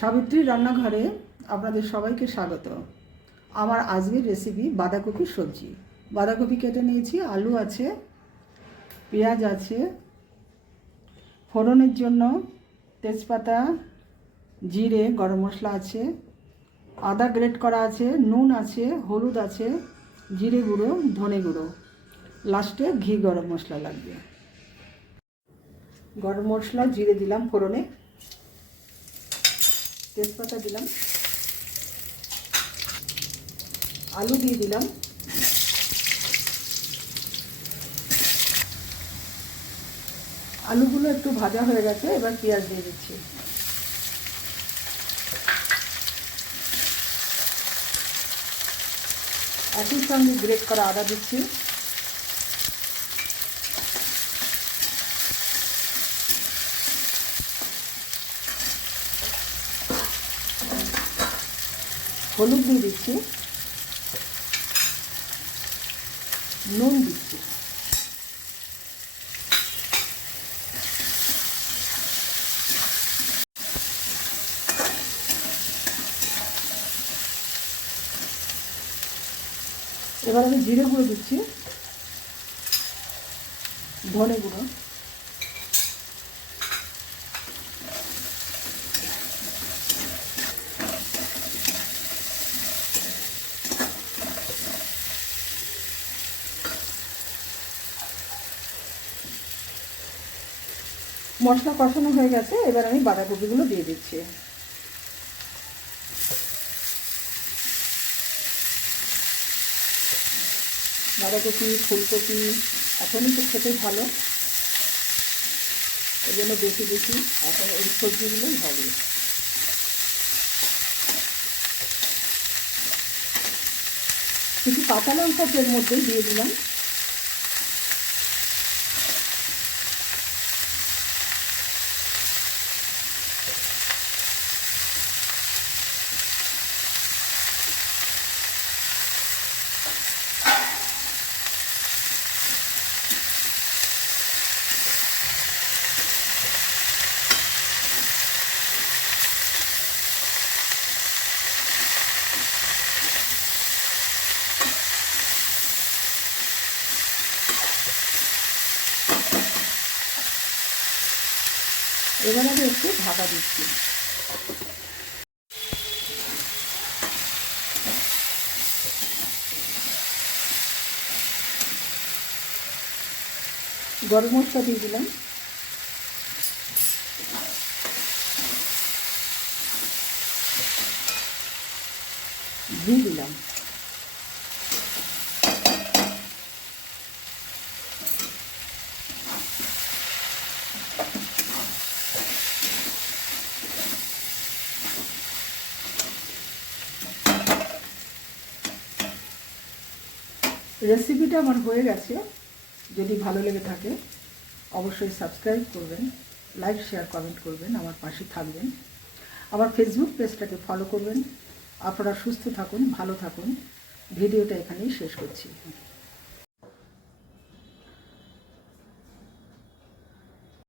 সাবিত্রী রান্নাঘরে আপনাদের সবাইকে স্বাগত। আমার আজকের রেসিপি বাঁধাকপির সবজি। বাঁধাকপি কেটে নিয়েছি, আলু আছে, পেঁয়াজ আছে, ফোড়নের জন্য তেজপাতা, জিরে, গরম মশলা আছে, আদা গ্রেট করা আছে, নুন আছে, হলুদ আছে, জিরে গুঁড়ো, ধনে গুঁড়ো, লাস্টে ঘি গরম মশলা লাগবে। গরম মশলা জিরে দিলাম ফোড়নে, তেজপাতা দিলাম, আলু দিয়ে দিলাম, আলুগুলো একটু ভাজা হয়ে গেছে, এবার পেঁয়াজ দিয়ে দিচ্ছি। একই সঙ্গে গ্রেট করা আদা দিচ্ছি, হলুদ দিয়ে দিচ্ছি, নুন দিচ্ছি, এবার আমি জিরে গুঁড়ো দিচ্ছি, ধনে গুঁড়ো, মশলা কষানো হয়ে গেছে, এবার আমি বাঁধাকপিগুলো দিয়ে দিচ্ছি। বাঁধাকপি, ফুলকপি এখনই তো খেতে ভালো, এই জন্য বেশি বেশি এখন এই সবজিগুলোই হবে। কিছু কাঁচা লঙ্কা এর মধ্যেই দিয়ে দিলাম। এবার আমি একটু ঢাকা দিচ্ছি। গরম মশলা দিয়ে দিলাম, ঘি দিলাম, রেসিপিটা আমার হয়ে গেছে। যদি ভালো লেগে থাকে অবশ্যই সাবস্ক্রাইব করবেন, লাইক শেয়ার কমেন্ট করবেন, আমার পাশে থাকবেন, আমার ফেসবুক পেজটাকে ফলো করবেন। আপনারা সুস্থ থাকুন, ভালো থাকুন। ভিডিওটা এখানেই শেষ করছি।